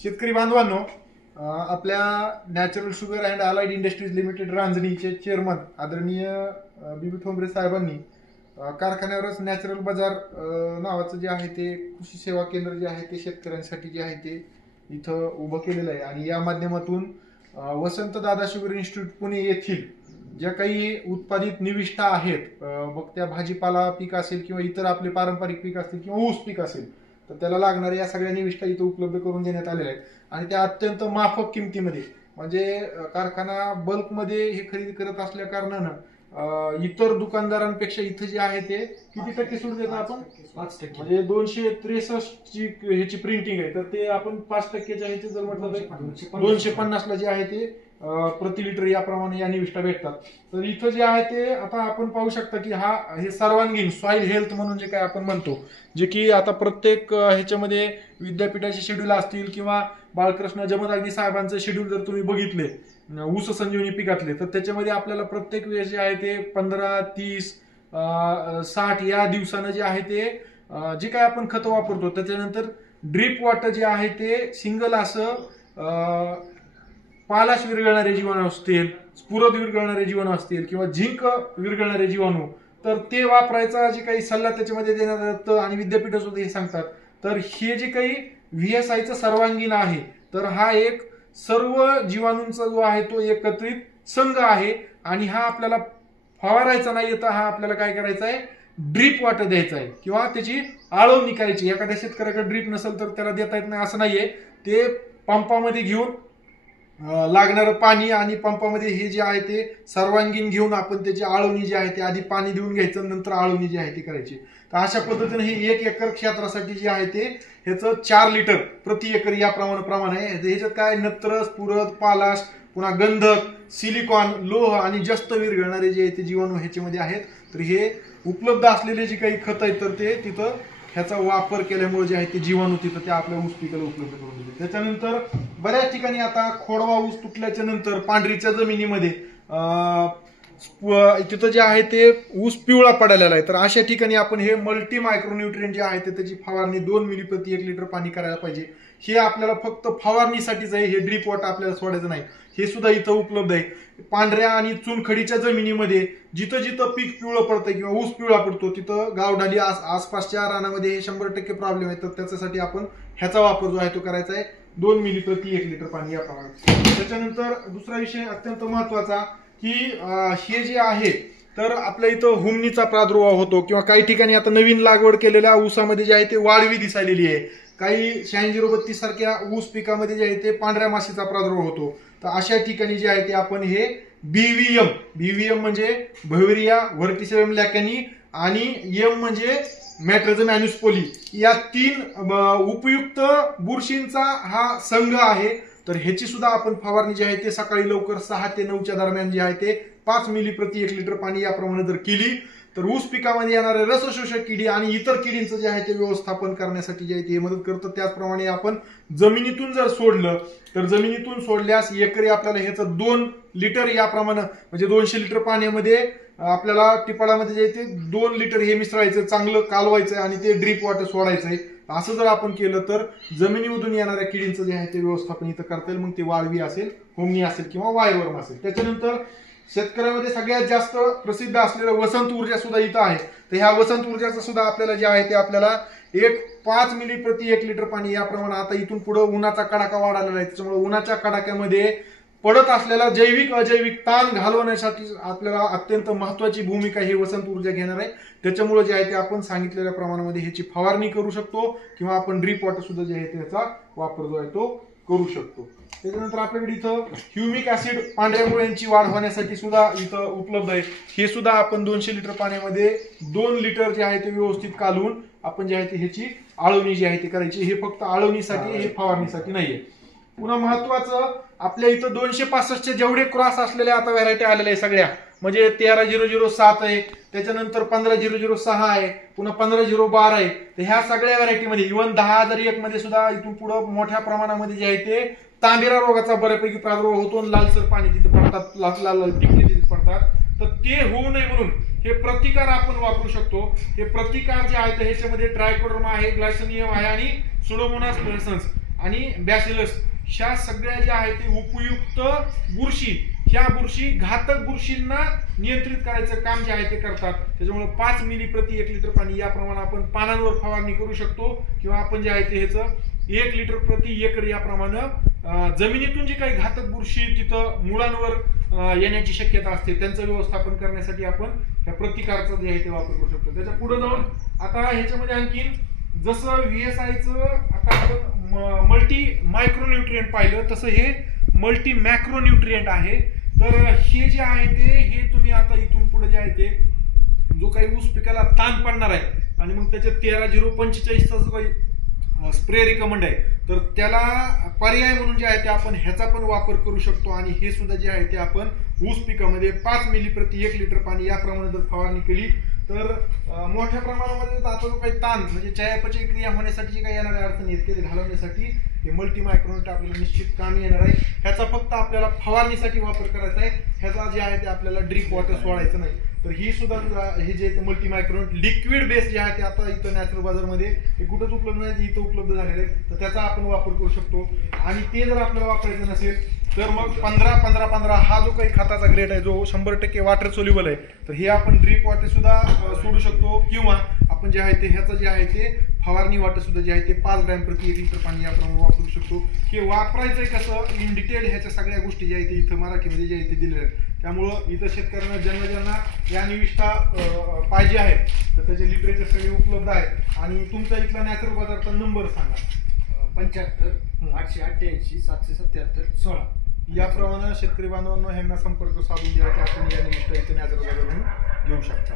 शेतकरी बांधवांनो, आपल्या natural sugar and allied industries limited रांजणीचे चेअरमन आदरणीय बीबी ठोंबरे साहेबांनी कारखान्यावरच नॅचरल बाजार नावाचं जे आहे ते कृषी सेवा केंद्र जे आहे ते शेतकऱ्यांसाठी जे आहे ते इथं उभं केलेलं आहे. आणि या माध्यमातून वसंत दादा शुगर इन्स्टिट्यूट पुणे येथील ज्या काही उत्पादित निविष्ठा आहेत, मग त्या भाजीपाला पीक असेल किंवा इतर आपले पारंपरिक पीक असतील किंवा ऊस पीक असेल, तर त्याला लागणाऱ्या या सगळ्या निविष्ठा इथं उपलब्ध करून देण्यात आलेल्या आहेत. आणि त्या अत्यंत माफक किमतीमध्ये, म्हणजे कारखाना बल्कमध्ये हे खरेदी करत असल्या कारणानं इतर दुकानदारांपेक्षा इथं जे आहे ते किती टक्के सूट देतात आपण? 5%. म्हणजे 263 ची ह्याची प्रिंटिंग आहे, तर ते आपण 5%च्या ह्याचे जर म्हटलं तर 250 ला जे आहे ते प्रति लिटर याप्रमाणे या निविष्ठा भेटतात. तर इथं जे आहे ते आता आपण पाहू शकता की हे सर्वांगीण सॉइल हेल्थ म्हणून जे काय आपण म्हणतो, जे की आता प्रत्येक ह्याच्यामध्ये विद्यापीठाचे शेड्यूल असतील किंवा बाळकृष्ण जमदाग्नी साहेबांचं शेड्यूल जर तुम्ही बघितले ऊस संजीवनी पिकातले, तर त्याच्यामध्ये आपल्याला प्रत्येक वेळेस जे आहे ते 15, 30, 60 या दिवसानं जे आहे ते जे काय आपण खतं वापरतो त्याच्यानंतर ड्रीप वॉटर जे आहे ते सिंगल असं पालाश विरघळणारे जीवाणू असतील, स्फुरद विरघळणारे जीवाणू असतील किंवा झिंक विरघळणारे जीवाणू, तर ते वापरायचा जे काही सल्ला त्याच्यामध्ये देण्यात येतो आणि विद्यापीठ सुद्धा हे सांगतात. तर हे जे काही VSIचं सर्वांगीण आहे, तर हा एक सर्व जीवाणूंचा जो आहे तो एकत्रित संघ आहे. आणि हा आपल्याला फवारायचा नाही, तर हा आपल्याला काय करायचा आहे, ड्रीप वॉटर द्यायचा आहे किंवा त्याची आळवणी करायची. एखाद्या शेतकऱ्याकडे ड्रीप नसेल तर त्याला देता येत नाही असं नाहीये, ते पंपामध्ये घेऊन लागणारं पाणी आणि पंपामध्ये हे जे आहे ते सर्वांगीण घेऊन आपण त्याची आळवणी जी आहे ते आधी पाणी देऊन घ्यायचं, नंतर आळवणी जी आहे ती करायची. तर अशा पद्धतीने हे 1 एकर क्षेत्रासाठी जे आहे ते ह्याचं 4 लिटर प्रति एकर या प्रमाण आहे. ह्याच्यात काय नत्र, स्फुरद, पालाश, पुन्हा गंधक, सिलिकॉन, लोह आणि जास्त विरघळणारे जे आहे ते जीवाणू ह्याच्यामध्ये आहेत. तर हे उपलब्ध असलेले जे काही खत आहेत तर ते तिथं ह्याचा वापर केल्यामुळे जे आहे ते जीवाणू तिथं त्या आपल्या ऊस पिकाला उपलब्ध करून देते. त्याच्यानंतर बऱ्याच ठिकाणी आता खोडवा ऊस तुटल्याच्या नंतर पांढरीच्या जमिनीमध्ये तिथं जे आहे ते ऊस पिवळा पडायला आहे. तर अशा ठिकाणी आपण हे मल्टी मायक्रोन्यूट्रिएंट जे आहे ते त्याची फवारणी 2 मिली प्रति 1 लिटर पाणी करायला पाहिजे. हे आपल्याला फक्त फवारणीसाठीच आहे, हे ड्रीप वॉटर आपल्याला सोडायचं नाही. हे सुद्धा इथं उपलब्ध आहे. पांढऱ्या आणि चुनखडीच्या जमिनीमध्ये जिथं जिथं पीक पिवळं पडतंय किंवा ऊस पिवळा पडतो तिथं गावढाली आसपासच्या रानामध्ये हे 100% प्रॉब्लेम आहे. तर त्याच्यासाठी आपण ह्याचा वापर जो आहे तो करायचा आहे 2 मिली प्रति 1 लिटर पाणी याप्रमाणे. त्याच्यानंतर दुसरा विषय अत्यंत महत्वाचा की हे जे आहे तर आपल्या इथं हुमणीचा प्रादुर्भाव होतो किंवा काही ठिकाणी आता नवीन लागवड केलेल्या ऊसामध्ये जे आहे ते वाळवी दिसायलेली आहे. काही 8632 सारख्या ऊस पिकामध्ये जे आहे ते पांढऱ्या माशीचा प्रादुर्भाव होतो. तर अशा ठिकाणी जे आहे ते आपण हे BVM म्हणजे बव्हेरिया व्हर्टिसिलम लॅकॅनी आणि M म्हणजे मॅट्रेझम अॅन्युस्पोली या 3 उपयुक्त बुरशींचा हा संघ आहे. तर ह्याची सुद्धा आपण फवारणी जी आहे ते सकाळी लवकर 6 ते 9च्या दरम्यान जे आहे ते 5 मिली प्रति 1 लिटर पाणी याप्रमाणे जर केली तर ऊस पिकामध्ये येणारे रसशोषक किडी आणि इतर किडींचं जे आहे ते व्यवस्थापन करण्यासाठी जे आहे ते मदत करतं. त्याचप्रमाणे आपण जमिनीतून जर सोडलं तर जमिनीतून सोडल्यास एकरी आपल्याला ह्याचं 2 लिटर याप्रमाणे म्हणजे 200 लिटर पाण्यामध्ये आपल्याला टिपाडामध्ये जे ते 2 लिटर हे मिसळायचं, चांगलं कालवायचं आणि ते ड्रीप वॉटर सोडायचंय. असं जर आपण केलं तर जमिनीमधून येणाऱ्या किडींचं जे आहे ते व्यवस्थापन इथं करता येईल. मग ते वाळवी असेल, हुमणी असेल किंवा वायवर्म असेल. त्याच्यानंतर शेतकऱ्यामध्ये सगळ्यात जास्त प्रसिद्ध असलेलं वसंत ऊर्जा सुद्धा इथं आहे. तर ह्या वसंत ऊर्जाचं सुद्धा आपल्याला जे आहे ते आपल्याला 5 मिली प्रति 1 लिटर पाणी याप्रमाणे. आता इथून पुढे उन्हाचा कडाका वाढायला आहे, त्याच्यामुळे उन्हाच्या कडाक्यामध्ये पडत असलेला जैविक अजैविक ताण घालवण्यासाठी आपल्याला अत्यंत महत्वाची भूमिका ही वसंत ऊर्जा घेणार आहे. त्याच्यामुळे जे आहे ते आपण सांगितलेल्या प्रमाणामध्ये ह्याची फवारणी करू शकतो किंवा आपण ड्रीप वॉटर सुद्धा जे आहे त्याचा वापर जो आहे तो करू शकतो. त्याच्यानंतर आपल्याकडे इथं ह्युमिक ऍसिड पांढऱ्या मुळ्यांची वाढ होण्यासाठी सुद्धा इथं उपलब्ध आहे. हे सुद्धा आपण 200 लिटर पाण्यामध्ये 2 लिटर जे आहे ते व्यवस्थित कालवून आपण जे आहे ते ह्याची आळवणी जी आहे ती करायची. हे फक्त आळवणीसाठी, हे फवारणीसाठी नाहीये. पुन्हा महत्वाचं आपल्या इथं 265चे जेवढे क्रॉस असलेल्या आता व्हरायटी आलेल्या आहे सगळ्या, म्हणजे 13007 आहे, त्याच्यानंतर 15006 आहे, पुन्हा 15012 आहे. तर ह्या सगळ्या व्हरायटीमध्ये इव्हन 10001 मध्ये सुद्धा इथून पुढे मोठ्या प्रमाणामध्ये जे आहे ते तांबेरा रोगाचा बऱ्यापैकी प्रादुर्भाव होतो आणि लालसर पाणी तिथे पडतात, लाल टिपके तिथे पडतात. तर ते होऊ नये म्हणून हे प्रतिकार आपण वापरू शकतो. हे प्रतिकार जे आहेत ह्याच्यामध्ये ट्रायकोडर्मा आहे, ग्लायसोनियम आहे आणि सुडोमोनास फ्लोरेसन्स आणि बॅसिलस ह्या सगळ्या ज्या आहेत ते उपयुक्त बुरशी, ह्या बुरशी घातक बुरशींना नियंत्रित करायचं काम जे आहे ते करतात. त्याच्यामुळे 5 मिली प्रति 1 लिटर पाणी याप्रमाणे आपण पानांवर फवारणी करू शकतो, किंवा आपण जे आहे ते ह्याचं 1 लिटर प्रति एकर याप्रमाणे जमिनीतून जी काही घातक बुरशी तिथं मुळांवर येण्याची शक्यता असते त्यांचं व्यवस्थापन करण्यासाठी आपण ह्या प्रतिकारचा जे आहे ते वापर करू शकतो. त्याच्या पुढे जाऊन आता ह्याच्यामध्ये आणखीन जसं VSIचं आता आपण मल्टी मायक्रोन्यूट्रिएंट पाहिलं, तसं हे मल्टी मॅक्रोन्यूट्रिएंट आहे. तर हे जे आहे ते हे तुम्ही आता इथून पुढे जे आहे ते जो काही ऊस पिकाला ताण पडणार आहे आणि मग त्याच्या 13-0-45चा जो काही स्प्रे रिकमेंड आहे, तर त्याला पर्याय म्हणून जे आहे ते आपण ह्याचा पण वापर करू शकतो. आणि हे सुद्धा जे आहे ते आपण ऊस पिकामध्ये 5 मिली प्रति 1 लिटर पाणी याप्रमाणे जर फवारणी केली तर मोठ्या प्रमाणामध्ये आता जो काही ताण म्हणजे चयापचय क्रिया होण्यासाठी जे काही येणाऱ्या अडचणी आहेत ते घालवण्यासाठी हे मल्टी मायक्रोन्यूट आपल्याला निश्चित कामी येणार आहे. ह्याचा फक्त आपल्याला फवारणीसाठी वापर करायचा आहे, ह्याचा जे आहे ते आपल्याला ड्रिप वॉटर सोडायचं नाही. तर ही सुद्धा हे जे मल्टी मायक्रोन्यूट लिक्विड बेस जे आहे ते आता इथं नॅचरल बाजारमध्ये हे कुठंच उपलब्ध नाही, इथं उपलब्ध झालेले आहे. तर त्याचा आपण वापर करू शकतो. आणि ते जर आपल्याला वापरायचं नसेल तर मग 15-15-15 हा जो काही खताचा ग्रेड आहे जो 100% वॉटर सोल्युबल आहे, तर हे आपण ड्रिप वॉटर सुद्धा सोडू शकतो, किंवा आपण जे आहे ते ह्याचं जे आहे ते फवारणी वॉटर सुद्धा जे आहे ते 5 ग्रॅम प्रति 1 लिटर पाणी याप्रमाणे वापरू शकतो. हे वापरायचंय कसं इन डिटेल ह्याच्या सगळ्या गोष्टी ज्या आहेत ते इथं मराठीमध्ये जे आहे ते दिलेल्या आहेत. त्यामुळं इथं शेतकऱ्यांना ज्यांना या निविष्ठा पाहिजे आहे तर त्याचे लिटरेचर सगळे उपलब्ध आहेत. आणि तुमचा इथला नॅचरल बाजारचा नंबर सांगा. 75 888 777 16. याप्रमाणे शेतकरी बांधवांना ह्यांना संपर्क साधून द्या की आपण या निमित्त इथे नॅचरल बाजारवरून घेऊ शकता.